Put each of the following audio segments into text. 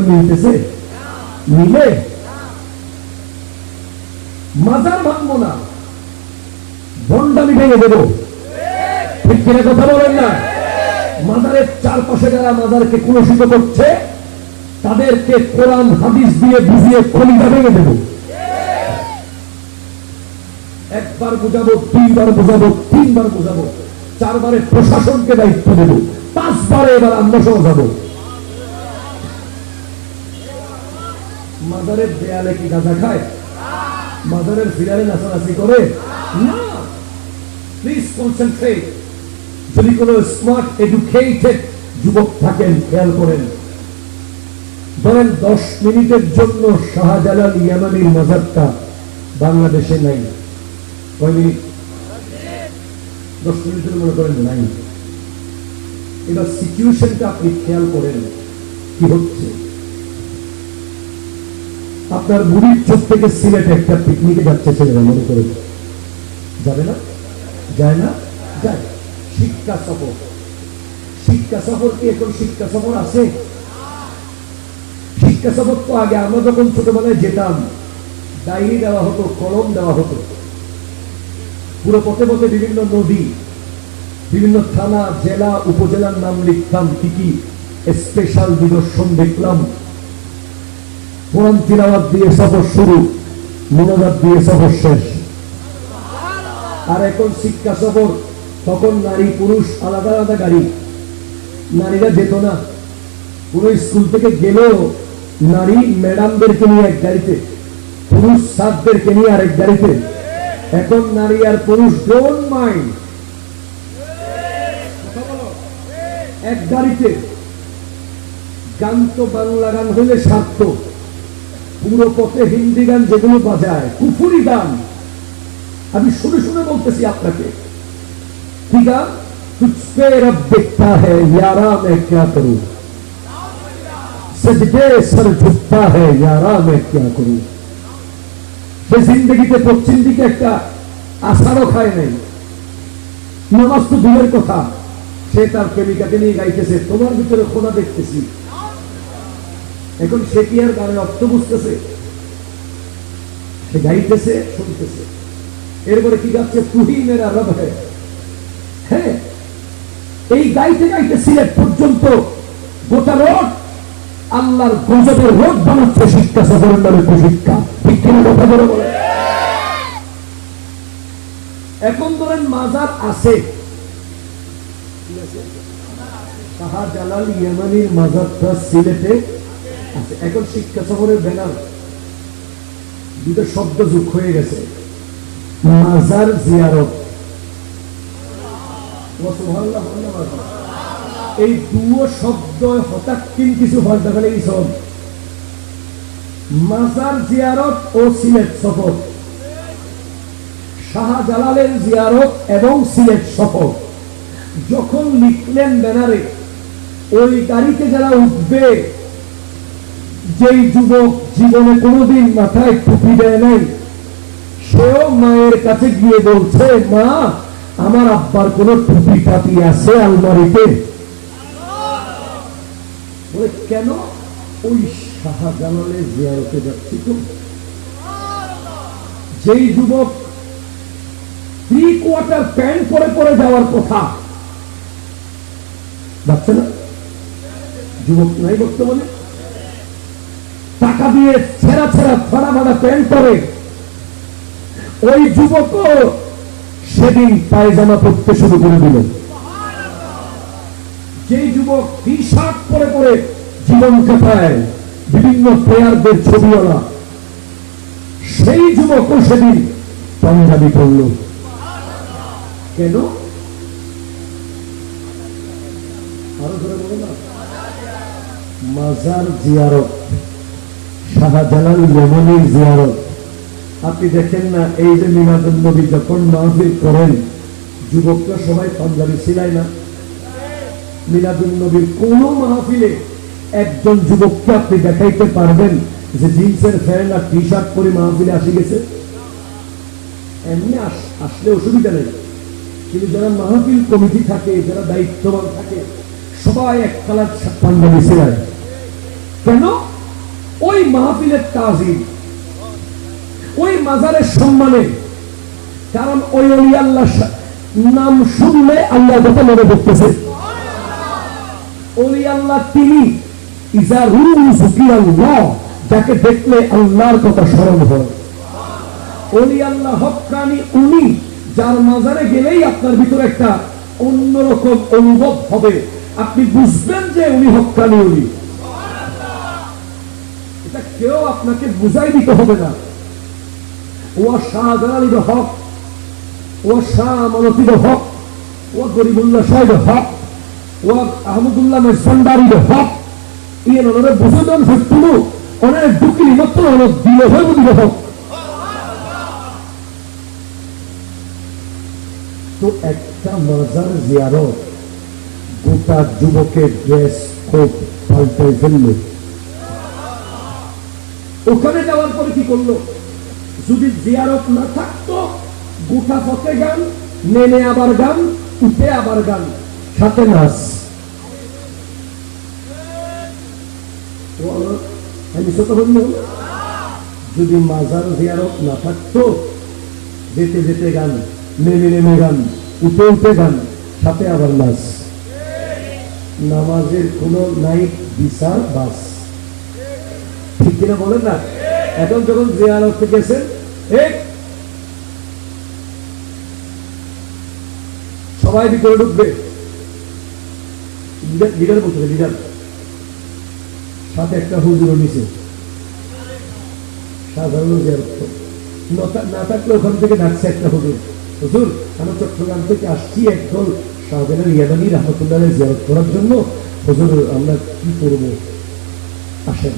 সাথে মিলতেছে? মিলে? মাজার ভাঙবো না, ভণ্ডামি ভেঙে দেবো, ঠিক কিনা কথা বলেন না? মাজারের চারপাশে যারা মাজারকে কলুষিত করছে তাদেরকে কোরআন হাদিস দিয়ে বুঝিয়ে কলিজা ভেঙে দেব। একবার বুঝাবো, দুইবার বুঝাবো, তিনবার বুঝাবো, চারবারে প্রশাসনকে দায়িত্ব দেব, পাঁচবারে এবার আমরা সহ যাবো। মাজারের দেয়ালে কি গাঁজা খায়? মাজারের ফিরারে নাচানাচি করে না। Please concentrate. যদি কোনো স্মার্ট এডুকেটেড যুবক থাকেন খেয়াল করেন, ধরেন 10 মিনিটের জন্য শাহজালাল ইয়ামানির মাজারটা বাংলাদেশে নাই। কয় মিনিট? 10 মিনিটের মনে করেন নাই। এবার সিচুয়েশনটা আপনি খেয়াল করেন কি হচ্ছে। আপনার বুড়ির চোখ থেকে সিলেটে একটা পিকনিকে যাচ্ছে ছেলেরা, মনে করে যাবে না? যায় না? যায়। শিক্ষা সফর। শিক্ষা সফর কি এখন শিক্ষা সফর আছে? শিক্ষা সফর তো আগে আমরা যখন ছোটবেলায় যেতাম ডায়েরি দেওয়া হতো, কলম দেওয়া হতো, পুরো পথে পথে বিভিন্ন নদী, বিভিন্ন থানা, জেলা, উপজেলার নাম লিখতাম, কি কি স্পেশাল নিদর্শন দেখলাম। কোরআন তিলাওয়াত দিয়ে সফর শুরু, মোনাজাত দিয়ে সফর শেষ। আর এখন শিক্ষা সফর, তখন নারী পুরুষ আলাদা আলাদা গাড়ি, নারীরা যেত না। পুরো স্কুল থেকে গেলেও নারী ম্যাডামদেরকে নিয়ে এক গাড়িতে, পুরুষ ছাত্রদেরকে নিয়ে আরেক গাড়িতে। এখন নারী আর পুরুষ ডোন্ট মাইন্ড, এক গাড়িতে। গান তো বাংলা গান হলে স্বার্থ, পুরো পথে হিন্দি গান যেগুলো বাজায়, কুফুরি গান। আমি শুনে শুনে বলতেছি আপনাকে, কি গান? তুঝপে রব দেখতা হ্যায় ইয়ারা मैं क्या करूं, सजदे सर झुकता है यारा मैं क्या करूं। সে জিন্দগিতে পশ্চিম দিকে একটা আশারও খায় নাই, নামাজ তো দূরের কথা। সে তার প্রেমিকাকে নিয়ে গাইতেছে, তোমার ভিতরে খোদা দেখতেছি। এখন সে কি আর গানের অর্থ বুঝতেছে? সে গাইতেছে, শুনতেছে। এরপরে কি গাচ্ছে? তুহি মেরা রব হ্যায়। হ্যাঁ, এই গাইতে গাইতে সিলেট পর্যন্ত গোটা রোড আল্লাহর গজবের রোড বানাচ্ছে শিক্ষা সফরের নামে কুশিক্ষা। ঠিক কিনা কথা বলে বলে। এখন ধরেন মাজার আছে, শাহজালাল ইয়ামানির মাজারটা সিলেটে আছে। এখন শিক্ষা সফরের ব্যানার দুটো শব্দ যোগ হয়ে গেছে, মাজার জিয়ারত। এই দুটো শব্দ হঠাৎ কিছু পাল্টা ফেলে এই সব। মাজার জিয়ারত ও সিলেট সফর, শাহজালালের জিয়ারত এবং সিলেট সফর যখন লিখলেন ব্যানারে, ওই গাড়িতে যারা উঠবে, যেই যুবক জীবনে কোনোদিন মাথায় টুপি দেয় নাই, সেও মায়ের কাছে গিয়ে বলছে, মা আমার আব্বার কোন টুপি টাপি আছে আলমারিতে? বলে কেন? ওই শাহজালালের জিয়ারতে যাচ্ছি তো। যেই যুবক 3/4 প্যান্ট পরে পরে যাওয়ার কথা, যাচ্ছে না? যুবক নাই বর্তমানে? টাকা দিয়ে ছেঁড়া ছেঁড়া ফাড়া ফাড়া প্যান্ট পরে, ওই যুবকও সেদিন পায়জামা পরতে শুরু করে দিল। যেই যুবক টি শার্ট পরে পরে জীবন কাটায়, বিভিন্ন প্লেয়ারদের ছবিওয়ালা, সেই যুবকও সেদিন পাঞ্জাবি পরল। কেন? আরো ধরে বলো না। মাজার জিয়ারত, শাহজালাল ইয়ামানির জিয়ারত। আপনি দেখেন না, এই যে মিলাদুন নবী যখন মাহফিল করেন, যুবকরা সবাই পাঞ্জাবি সিলাই না? মিলাদুন নবীর কোন মাহফিলে একজন যুবককে আপনি দেখাইতে পারবেন যে জিন্সের প্যান্ট আর টি শার্ট পরে মাহফিলে আসি গেছে? এমনি আসলে অসুবিধা নেই, কিন্তু যারা মাহফিল কমিটি থাকে, যারা দায়িত্ববান থাকে, সবাই এক কালার পাঞ্জাবি সিলাই। কেন? ওই মাহফিলের তাজিম, ওই মাজারের সম্মানে। কারণ ওই ওলি আল্লাহ নাম শুনলে আল্লাহ কথা মনে করতেছে। ওলি আল্লাহ তিনি যাকে দেখলে আল্লাহর কথা স্মরণ হয়। ওলি আল্লাহ হক্কানি উনি, যার মাজারে গেলেই আপনার ভিতরে একটা অন্যরকম অনুভব হবে, আপনি বুঝবেন যে উনি হক্কানি উনি। এটা কেউ আপনাকে বুঝাই দিতে হবে না। ও শাহজালালির হক, ও শাহ আমানতির হক, ও গরিবুল্লাহ সাহেবের হক, ও আহমদুল্লাহ মেজবান্ডারির হক, ইয়ে নরে বুঝুদন ফেটুলু অনেক দুকিলি মাত্র অনেক দিলে হয়ে বুঝিলে হক। তো একটা মাজার জিয়ারত গোটা যুবকের ড্রেস কোড পাল্টাই ফেললো। ওখানে যাওয়ার পরে কি করলো? যদি জিয়ারত না থাকতো, গোটা পথে গান, নেমে আবার গান, উঠে আবার গান, সাথে নাচ। যদি মাজার জিয়ারত না থাকতো, যেতে যেতে গান, নেমে নেমে গান, উঠে উঠে গান, সাথে আবার নাচ। নামাজের কোন নাই বিচার বাস। ঠিক কিনা বলেন না? এখন যখন জিয়ারত গেছেন, সবাই ভিতরে ঢুকবে, লিডার বলতে লিডার সাথে একটা হুজুর নিচে, সাধারণ না থাকলে ওখান থেকে ডাকছে একটা হুজুর, হুজুর আমি চট্টগ্রাম থেকে আসছি একদল শাহজালাল ইয়ামানি রহমতুল্লাহ জিয়ারত করার জন্য, হুজুর আমরা কি করব, আসেন।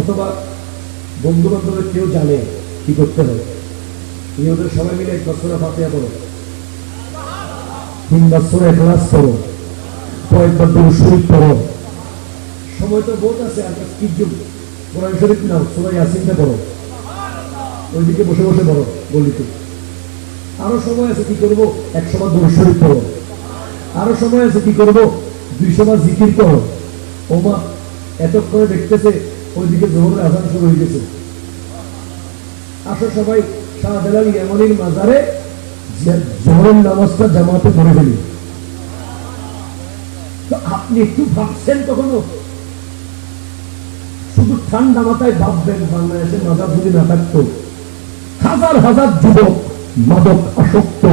অথবা বন্ধু বান্ধবের কেউ জানে কি করতে হবে, ওদের সবাই মিলে 1 বছর ফাতিহা পড়ো, 3 বছর ইখলাস পড়ো, কয়েকবার দুরূদ শরীফ পড়ো। সময় তো বহুত আছে, আর কি যুগ, কোরআন শরীফ নাও, সূরা ইয়াসিনটা পড়ো, ওইদিকে বসে বসে পড়ো বলিতে। আরো সময় আছে, কি করবো, 100 বার দুরূদ শরীফ পড়ো। আরো সময় আছে, কি করবো, 200 বার জিকির করো। ওমা এতক্ষণে দেখতেছে ওইদিকে জোহরের আযান শুরু হয়ে গেছে। আসো সবাই শাহজালাল ইয়ামানির মাজারে জোহরের নামাজটা জামাতে পড়ে ফেলি। তো আপনি একটু ভাবছেন কখনো? শুধু ঠান্ডা মাথায় ভাববেন, বাংলাদেশের মাজার যদি না থাকতো, হাজার হাজার যুবক মাদক আসক্ত,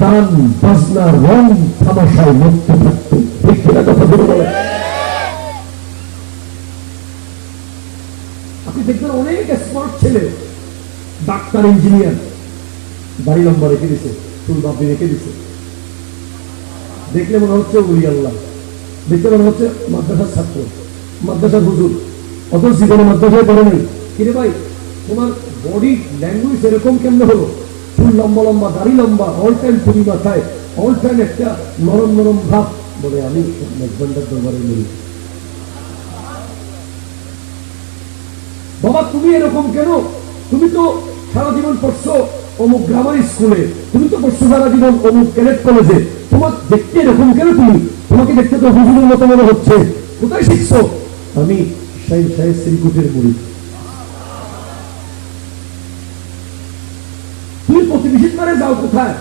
গান বাজনা রং তামাশায় মত্ত থাকতো। ঠিক কিনা কথা বলে? আপনি দেখবেন অনেক স্মার্ট ছেলে, ডাক্তার, ইঞ্জিনিয়ার, বাড়ি লম্বা রেখে দিছে, চুল বাপি রেখে দিছে, দেখলে মনে হচ্ছে ওলি আল্লাহ, দেখতে মনে হচ্ছে মাদ্রাসার ছাত্র, মাদ্রাসার হুজুর, অত জীবনে মাদ্রাসায় পড়ে নেই। কিরে ভাই, তোমার বডি ল্যাঙ্গুয়েজ এরকম কেমনে হলো? চুল লম্বা লম্বা, দাড়ি লম্বা, অল টাইম টুপি মাথায়, অল টাইম একটা নরম নরম ভাব। বলে আমি মেজবান্ডার দরবারে নেই। বাবা তুমি এরকম কেন? তুমি তো সারা জীবন পড়ছো অমুক গ্রামার স্কুলে, তুমি তো পড়ছো সারা জীবন অমুক ক্যাডেট কলেজে, তোমার দেখতে এরকম কেন? তোমাকে দেখতে তো হুজুরের মতো মনে হচ্ছে। কোথায় শিখছো? আমি শাহিন সাহেব শ্রীকুটের মুড়ি। তুমি প্রতি বৃহস্পতিবারে যাও কোথায়?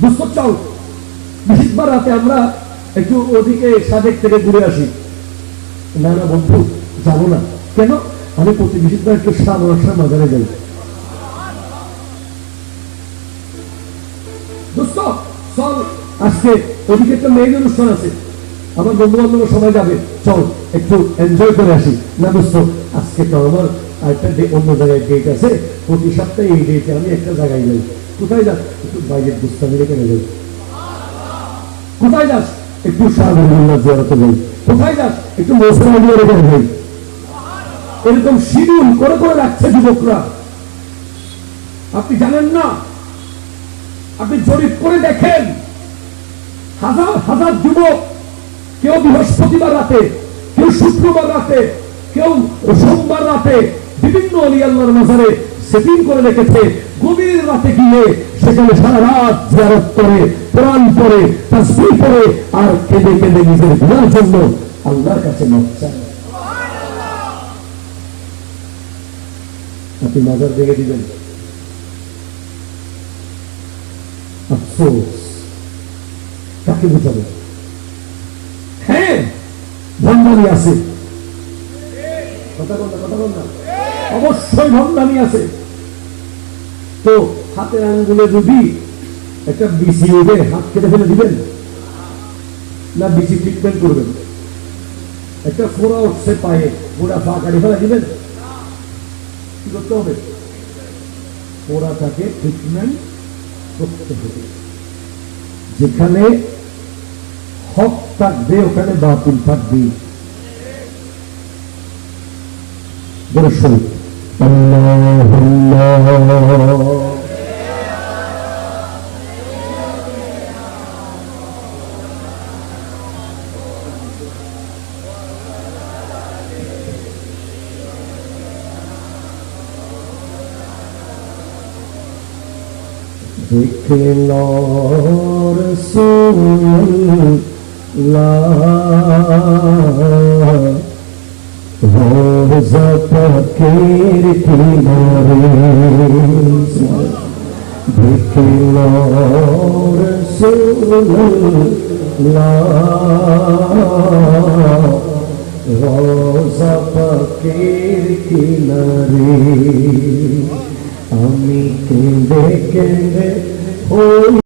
বুঝতে চাও? বৃহস্পতিবার রাতে আমরা একটু ওদিকে সাদেক থেকে ঘুরে আসি। না না বন্ধু, যাবো না। কেন? আমি প্রতি বৃহস্পতিবার একটু শাহ মাজারে যাই। দোস্ত চল, আজকে ওদিকে একটা মেয়ের অনুষ্ঠান আছে, আমার বন্ধু বান্ধব সবাই যাবে, চল একটু এনজয় করে আসি। না দোস্ত, আজকে তো আমার আরেকটা অন্য জায়গায় ডেট আছে, প্রতি সপ্তাহে এই ডেটে আমি একটা জায়গায় যাই। কোথায় যাস? একটু বাইরের দুস্তামি রেখে যাই। কোথায় যাস? একটু শাহজালাল জিয়ারতে যাই। কোথায় যাস? একটু মৌসুমী রেখে যাই। এরকম শিডিউল করে করে রাখছে যুবকরা। আপনি জানেন না, আপনি জরিপ করে দেখেন, হাজার হাজার যুবক, কেউ বৃহস্পতিবার রাতে, কেউ শুক্রবার রাতে, কেউ সোমবার রাতে বিভিন্ন ওলি আল্লাহর মাজারে সেটিং করে রেখেছে, গভীর রাতে গিয়ে সেখানে সারা রাত জিয়ারত করে, কোরআন পড়ে, তাসবিহ পড়ে, আর কেঁদে কেঁদে নিজের গুনার জন্য আল্লাহর কাছে মাফ চায়। আপনি নজর দেখে দিবেন, আফসোস কাকে বুঝাবে? হ্যাঁ, ভণ্ডামি আছে, কথা বল না, অবশ্যই ভণ্ডামি আছে। তো হাতের আঙ্গুলে যদি একটা বিসি উঠে হাত কেটে ফেলে দিবেন না বিসি ট্রিটমেন্ট করবেন? একটা ফোড়া উঠছে পায়ে, ফোড়া পা কাটি ফেলা দিবেন? কি করতে হবে? ফোড়াটাকে ট্রিটমেন্ট করতে হবে। যেখানে হক থাকবে ওখানে বাতিল থাকবে। বড় শরীর দেখলো রাসূলুল্লাহ রোজা পাকের কিনারে, দেখলো রাসূলুল্লাহ